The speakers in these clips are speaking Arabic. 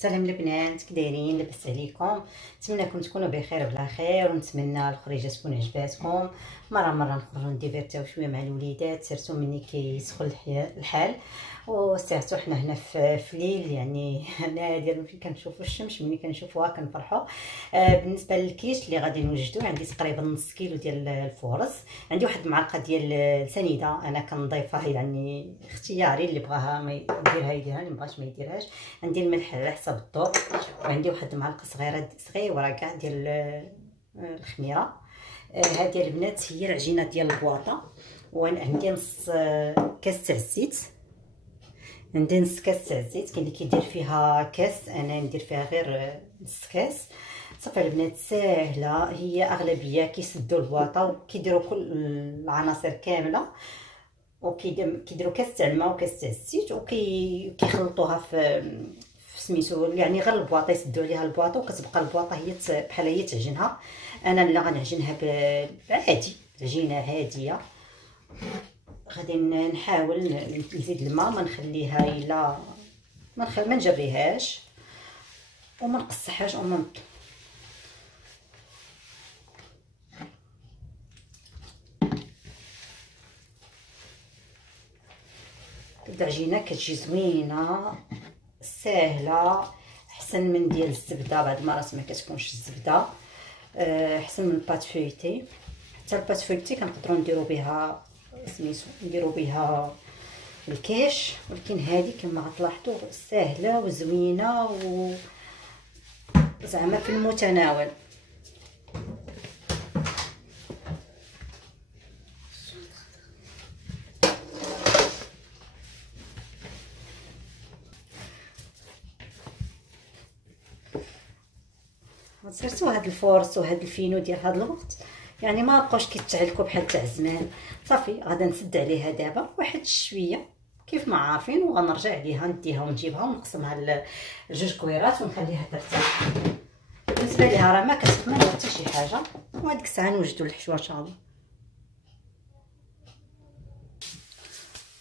سلام البنات، كي دايرين؟ لاباس عليكم؟ نتمنىكم تكونوا بخير وبلا خير، ونتمنى الخريجه تكون عجباتكم. مره نخرجوا نديفيرتيو شويه مع الوليدات، سيرتو مني كيسخن الحال. وسيرتو حنا هنا في الليل، يعني نادر فين كنشوفوا الشمس، ملي كنشوفوها كنفرحوا. بالنسبه للكيش اللي غادي نوجدو، عندي تقريبا نص كيلو ديال الفورص، عندي واحد المعلقه ديال السنيده انا كنضيفها، يعني اختياري، اللي بغاها ما يديرها يديرها، اللي مبغاش ما يديرهاش. عندي الملح على حسب الذوق، وعندي واحد المعلقه صغيره كاع ديال الخميره. هذه البنات هي العجينه ديال البواطه. وعندي نص كاس تاع الزيت، عندي نص كاس تاع الزيت. كاين اللي كيدير فيها كاس، انا ندير فيها غير نص كاس. صافي البنات، ساهله، هي اغلبيه كيسدوا البواطه وكيديروا كل العناصر كامله، وكيديروا كاس تاع الماء وكاس تاع الزيت، وكيخلطوها في سميتو، يعني غير البواطه يسدوا عليها البواطه، وكتبقى البواطه هي بحال هي تعجنها. انا اللي غنعجنها عادي، عجينه هاديه. غادي نحاول نزيد الماء، ما نخليها الا ما نجريهاش وما نقصحهاش وما العجينه كتجي زوينه ساهله، احسن من ديال الزبده. بعض المرات ما كتكونش الزبده، احسن من البات فويتي. حتى البات فويتي كنقدروا نديروا بها سميتو، نديروا بها الكيش، ولكن هذه كما غتلاحظوا ساهله وزوينه وزعما في المتناول. سيرتو هاد الفورس وهاد الفينو ديال هاد الوقت، يعني ما بقاوش كيتعلكوا بحال تاع زمان. صافي غادا نسد عليها دابا واحد شويه كيف ما عارفين، وغنرجع ليها نديها ونجيبها ونقسمها لجوج كويرات ونخليها ترتاح. بالنسبه ليها راه ما كتكمل حتى شي حاجه، وهاديك الساعه نوجدوا الحشوه ان شاء الله.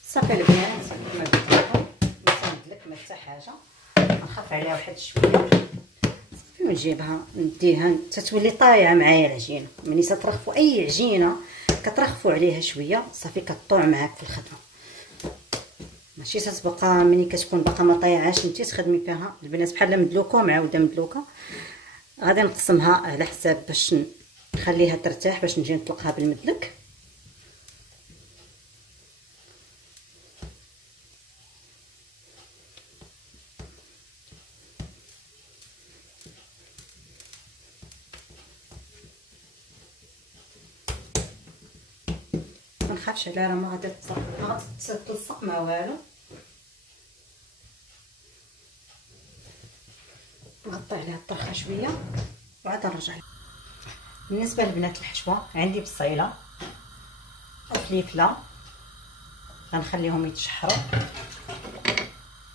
صافي البنات، كما قلت لكم ما تندلك ما حتى حاجه، غنخف عليها واحد شويه ونجيبها نديها تتولي طايعه معايا العجينه. ملي ترخفوا اي عجينه كترخفوا عليها شويه صافي كطوع معاك في الخدمه، ماشي تتبقى ملي كتكون باقا ما طايعاش انت تخدمي فيها. البنات بحال مدلوكه معاوده مدلوكه، غادي نقسمها على حساب باش نخليها ترتاح، باش نجي نطلقها بالمدلك. منخافش عليها، راه ما غادي تلصق ما والو. نغطي عليها الطرخه شويه وعاد نرجع. بالنسبه لبنات الحشوه، عندي بصيله وفليفله غنخليهم يتشحروا،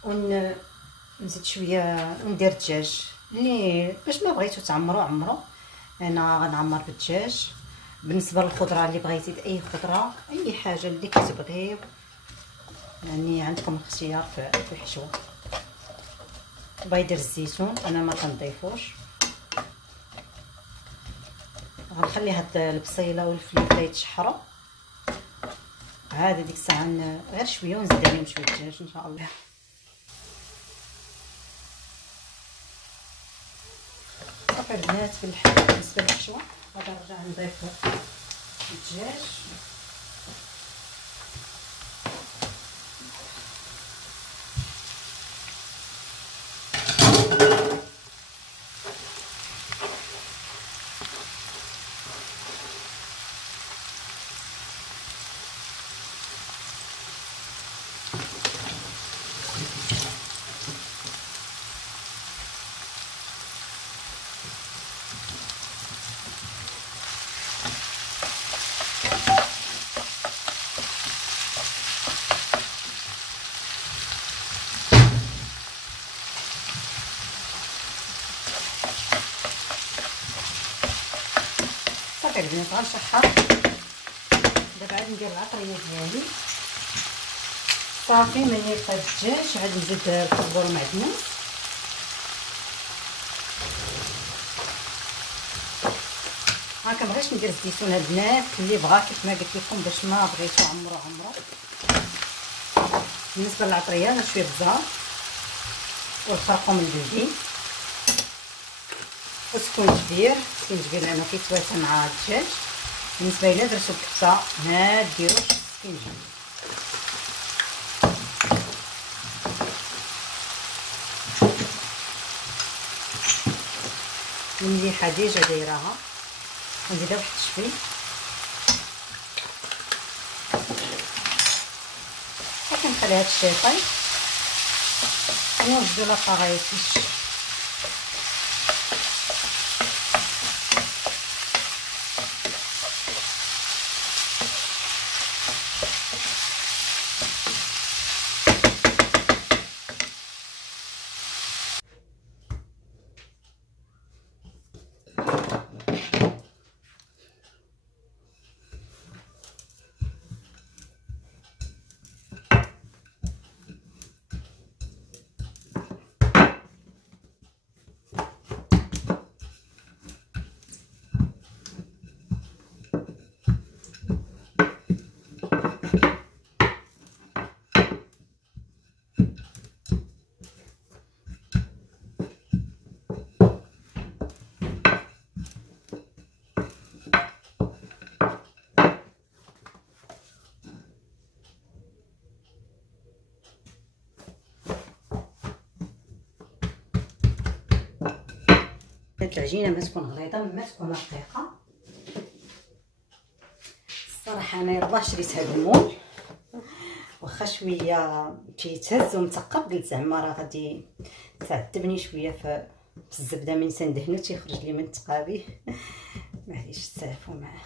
ونزيد شويه، وندير الدجاج اللي باش ما بغيتو تعمروا عمرو. انا غنعمر بالدجاج. بالنسبه للخضره اللي بغى يزيد اي خضره، اي حاجه اللي كتبغي، يعني عندكم الاختيار في الحشوه. بغا يدير الزيتون، انا ما كنضيفوش. غنخلي هاد البصيله والفلفله يتشحروا، عاد ديك الساعه غير شويه ونزيد عليهم شويه الدجاج ان شاء الله. صافي البنات، بالنسبه للحشوه غادي نرجع نضيف الدجاج. البنات غنشحر. دابا عاد ندير العطريه ديالي. صافي ملي طاب الدجاج عاد نزيد الكزبره ومعدنوس. ما كنبغيش ندير الزيتون البنات، اللي بغا كيف ما قلت لكم باش ما بغيتو عمرو. بالنسبه للعطريه انا شويه الزهر والخرقوم البلدي والسكنجبير لانه كيتواسى مع الدجاج. بالنسبه الى درتو الكبسه ما ديروش السكنجبير. المليحه ديجا دايراها، نزيدها واحد شوي. كنخليها هادشي يطيب ونوجدو لاباغايكيش. العجينه ما تكون غليظه ما تكون رقيقه. الصراحه انا يلاه شريت هذا المول واخا شويه تيتهز ومثقب، قلت زعما راه غادي تعذبني شويه في الزبده من سندهنو تيخرج لي من التقابي. معليش تعافوا معاه.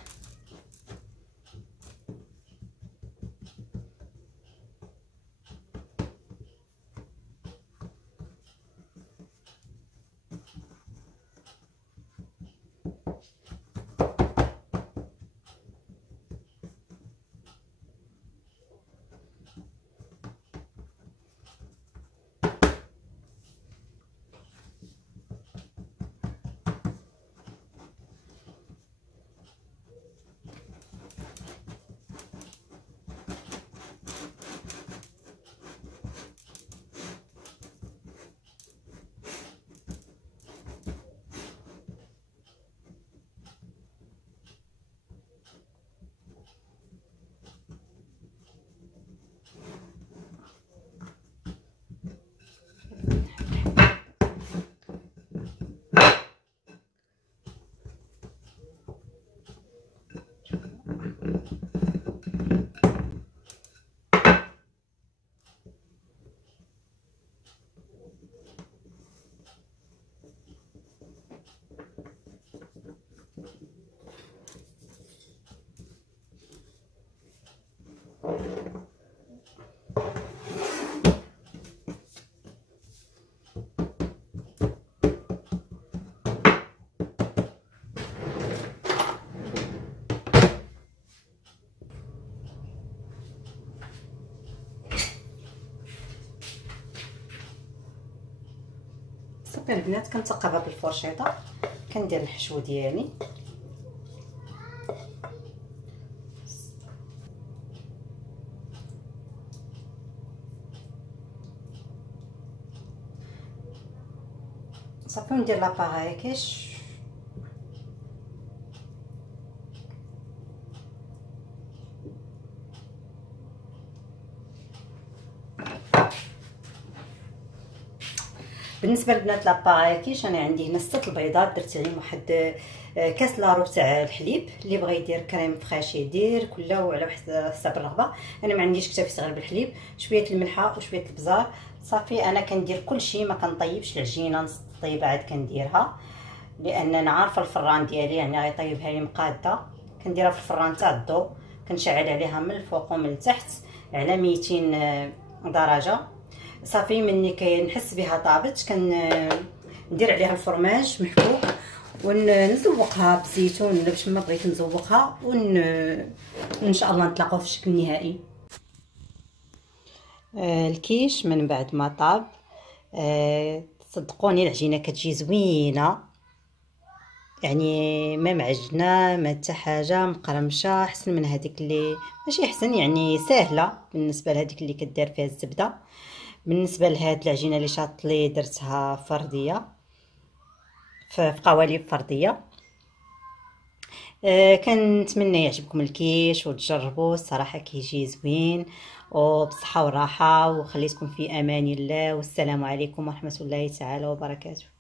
صافي البنات كنثقبها بالفرشيطه، كندير الحشو ديالي. صافي ندير لاباغايكيش بالنسبه للبنات لاباغاكيش انا عندي هنا 6 البيضات، درت عليهم واحد كاس لارو تاع الحليب. اللي بغى يدير كريم فريش يدير كله على حسب الرغبه. انا ما عنديش اكتفيت غير بالحليب، شويه الملحه وشويه البزار. صافي انا كندير كلشي، ما كنطيبش العجينه نص طيبه عاد كنديرها، لان انا عارفه الفران ديالي يعني غيطيبها لي مقاده. كنديرها في الفران تاع الضو، كنشعل عليها من الفوق ومن التحت على 200 درجه. صافي مني كنحس بها طابت كندير عليها الفرماج محكوك ونزوقها بالزيتون ولا باش ما بغيت نزوقها، وان شاء الله نتلاقاو في الشكل النهائي. الكيش من بعد ما طاب، صدقوني العجينه كتجي زوينه، يعني ما معجنه ما حتى حاجه، مقرمشه، احسن من هذيك اللي ماشي احسن، يعني سهله بالنسبه لهذيك اللي كدير فيها الزبده. بالنسبه لهاد العجينه اللي شاطلي درتها فرديه في قوالب فرديه. كنتمنى يعجبكم الكيش وتجربوه، الصراحه كيجي زوين، وبصحه وراحه، وخليتكم في امان الله، والسلام عليكم ورحمه الله تعالى وبركاته.